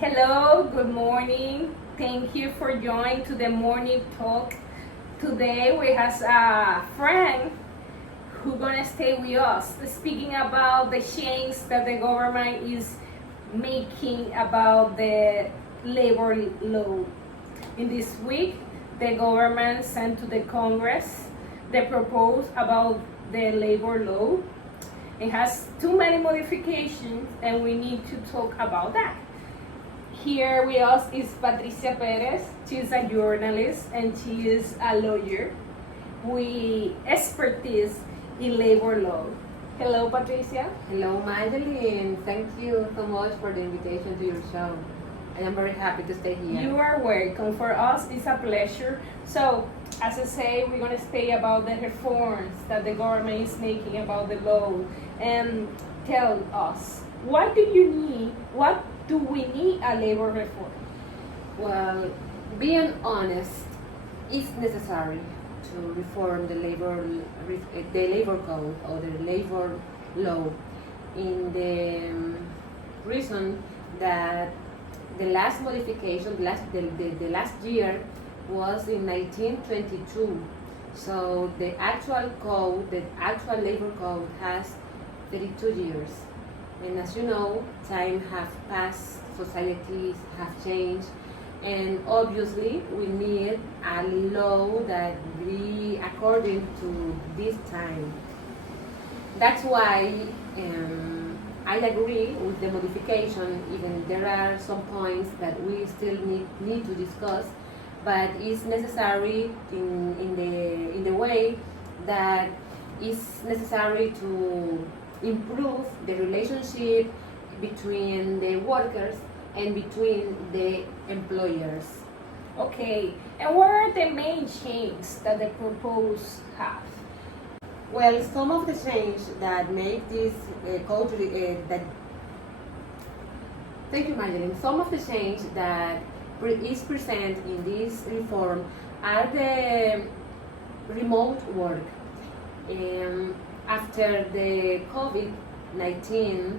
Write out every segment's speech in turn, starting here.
Hello, good morning. Thank you for joining to the morning talk. Today we have a friend who gonna stay with us, speaking about the change that the government is making about the labor law. In this week, the government sent to the Congress the proposal about the labor law. It has too many modifications, and we need to talk about that. Here with us is Patricia Perez. She's a journalist and she is a lawyer with expertise in labor law. Hello, Patricia. Hello, Madeline. Thank you so much for the invitation to your show. I am very happy to stay here. You are welcome. For us, it's a pleasure. So, as I say, we're going to stay about the reforms that the government is making about the law and tell us what do we need a labor reform? Well, being honest, it's necessary to reform the labor code or the labor law in the reason that the last modification, the last year was in 1922. So the actual code, the actual labor code has 32 years. And as you know, time have passed, societies have changed, and obviously we need a law that be according to this time. That's why I agree with the modification, even there are some points that we still need to discuss, but it's necessary in the way that it's necessary to improve the relationship between the workers and between the employers. Okay, and what are the main changes that the proposed have? Well, some of the change that make this code that. Thank you, Marjorie. Some of the change that is present in this reform are the remote work. After the COVID-19,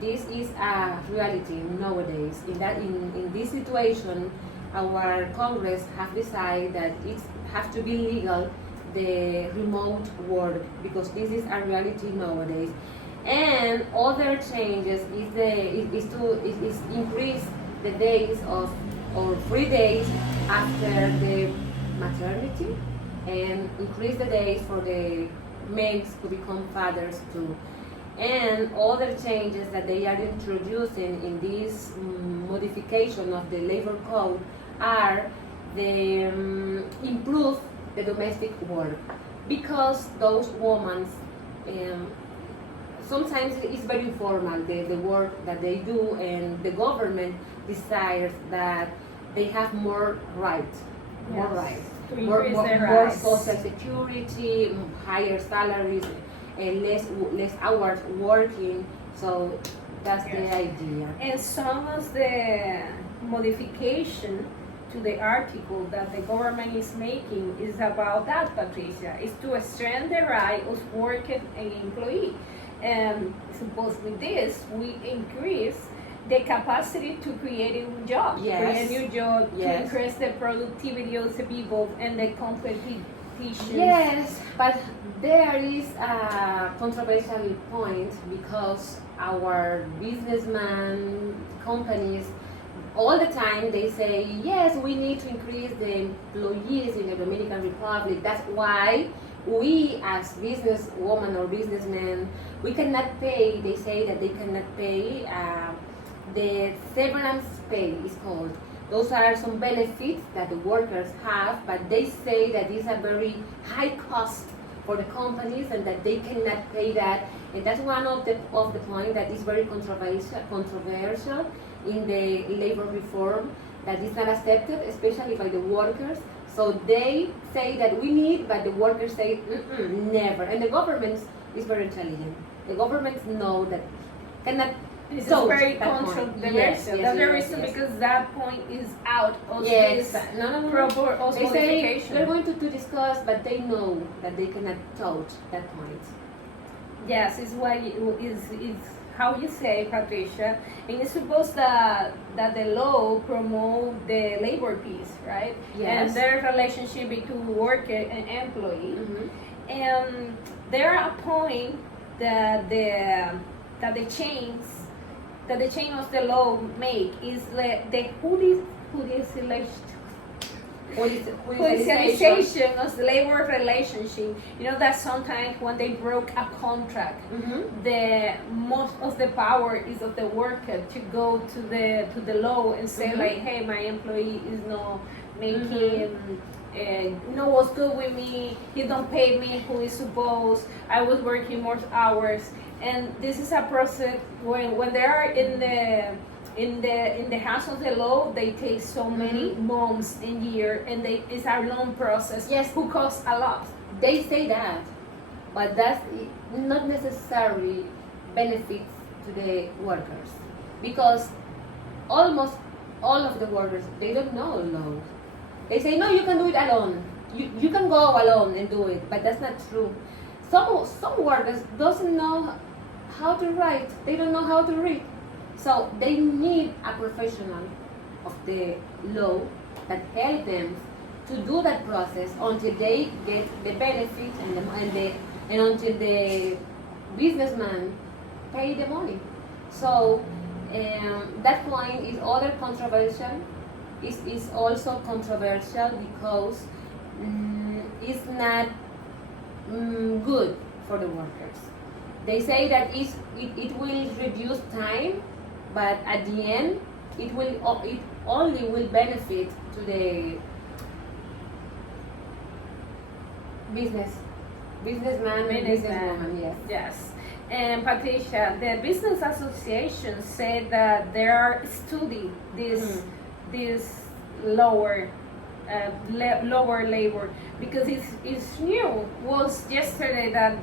this is a reality nowadays. In this situation, our Congress have decided that it has to be legal, the remote work, because this is a reality nowadays. And other changes is increase the days of or 3 days after the maternity, and increase the days for the men to become fathers too. And other changes that they are introducing in this modification of the labor code are the improve the domestic work, because those women sometimes it's very informal, the work that they do, and the government desires that they have more rights, more rights, more social security, higher salaries, and less hours working. So that's the idea. And some of the modification to the article that the government is making is about that, Patricia, is to strengthen the right of worker and employee. And suppose with this, we increase the capacity to create new jobs, create new jobs, to increase the productivity of the people and the competition. Yes, but there is a controversial point, because our businessmen, companies, all the time they say, yes, we need to increase the employees in the Dominican Republic. That's why we as businesswomen or businessmen, we cannot pay, they say that they cannot pay the severance pay is called. Those are some benefits that the workers have, but they say that these are very high cost for the companies and that they cannot pay that. And that's one of the point that is very controversial in the labor reform, that is not accepted, especially by the workers. So they say that we need, but the workers say never. And the government is very intelligent. The governments know that cannot. This is very controversial. That's the reason, because that point is out of this proper they say they're going to discuss, but they know that they cannot touch that point. Yes, it's why it's how you say, Patricia, and it's supposed that the law promote the labor peace, right? Yes. And their relationship between worker and employee. Mhm. And there are a point that the chains that the chain of the law make is the judicialization of the labor relationship. You know that sometimes when they broke a contract, the most of the power is of the worker to go to the law and say like, hey, my employee is not making. No, what's good with me? He don't pay me who is supposed. I was working more hours, and this is a process when they are in the hands of the law, they take so many months and years, and it's a long process. Yes. Who costs a lot. They say that, but that's not necessarily benefits to the workers, because almost all of the workers, they don't know law. They say, no, you can do it alone. You can go alone and do it, but that's not true. Some workers doesn't know how to write. They don't know how to read. So they need a professional of the law that help them to do that process until they get the benefit and until the businessman pay the money. So that point is other controversial. Is also controversial because it's not good for the workers. They say that it will reduce time, but at the end it only will benefit to the businessman and businesswoman. Yes. Yes. And Patricia, the business association said that they are studying this lower labor because it's new. Was yesterday that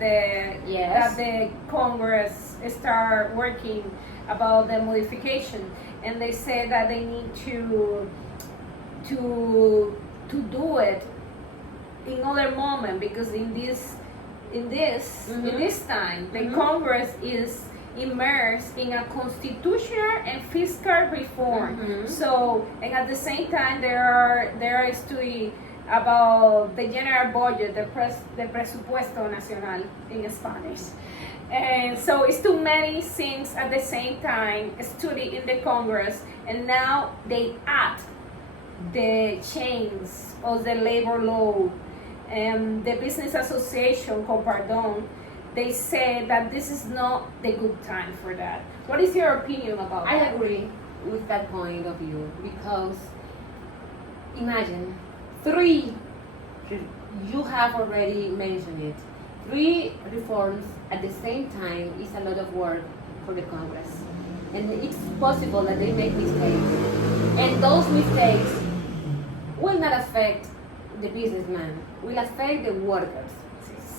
the Congress start working about the modification, and they said that they need to do it in other moment because in this time the Congress is immersed in a constitutional and fiscal reform. So, and at the same time, there are studies about the general budget, the presupuesto nacional in Spanish. And so it's too many things at the same time studied in the Congress, and now they add the chains of the labor law. And the business association, Compardon, they say that this is not the good time for that. What is your opinion about that? I agree with that point of view because imagine you have already mentioned it, 3 reforms at the same time is a lot of work for the Congress. And it's possible that they make mistakes. And those mistakes will not affect the businessman, will affect the workers.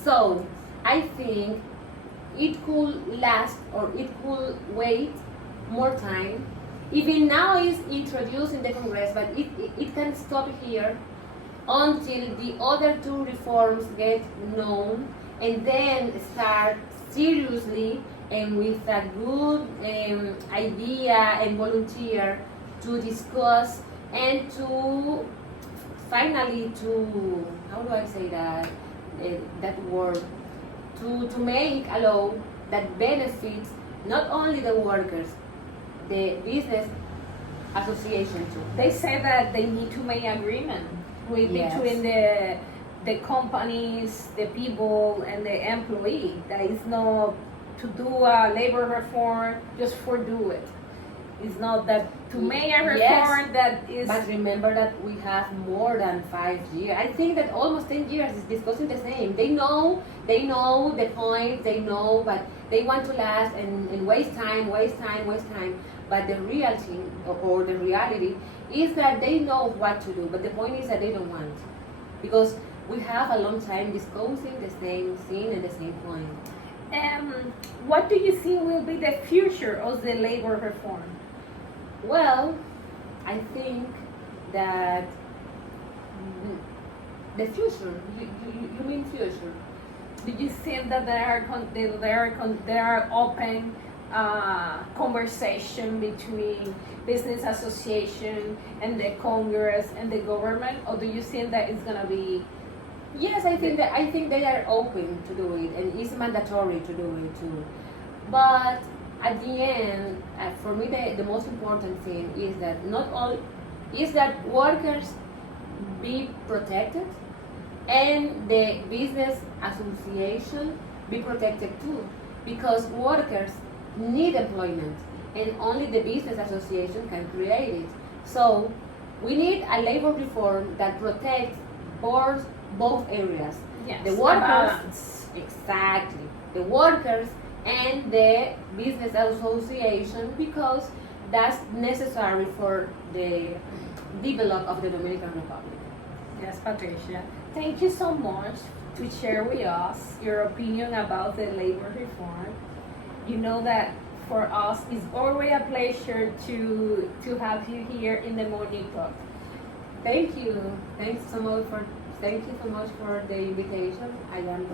So I think it could last or it could wait more time. Even now is introduced in the Congress, but it can stop here until the other 2 reforms get known and then start seriously and with a good idea and volunteer to discuss and to finally how do I say that that word, to make a law that benefits not only the workers, the business association too. They say that they need to make agreement between the companies, the people, and the employee. That is not to do a labor reform just for do it. It's not that to make a reform that is. But remember that we have more than 5 years. I think that almost 10 years is discussing the same. They know the point, but they want to last and waste time. But the reality or the reality is that they know what to do, but the point is that they don't want. Because we have a long time discussing the same thing and the same point. What do you think will be the future of the labor reform? Well, I think that the future, you mean future? Do you think that they are open conversation between business association and the Congress and the government, or do you think that it's gonna be? Yes, I think they are open to do it, and it's mandatory to do it too. But at the end, for me, the most important thing is that not all is that workers be protected, and the business association be protected too, because workers need employment, and only the business association can create it. So we need a labor reform that protects both areas. Yes, The a workers, balance. exactly, the workers and the business association, because that's necessary for the develop of the Dominican Republic. Yes, Patricia. Thank you so much to share with us your opinion about the labor reform. You know that for us it's always a pleasure to have you here in the morning talk. Thank you. Thank you so much for the invitation. I am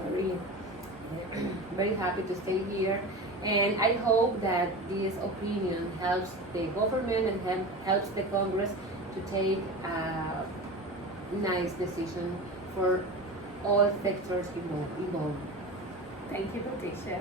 very happy to stay here, and I hope that this opinion helps the government and helps the Congress to take a nice decision for all sectors involved. Thank you, Patricia.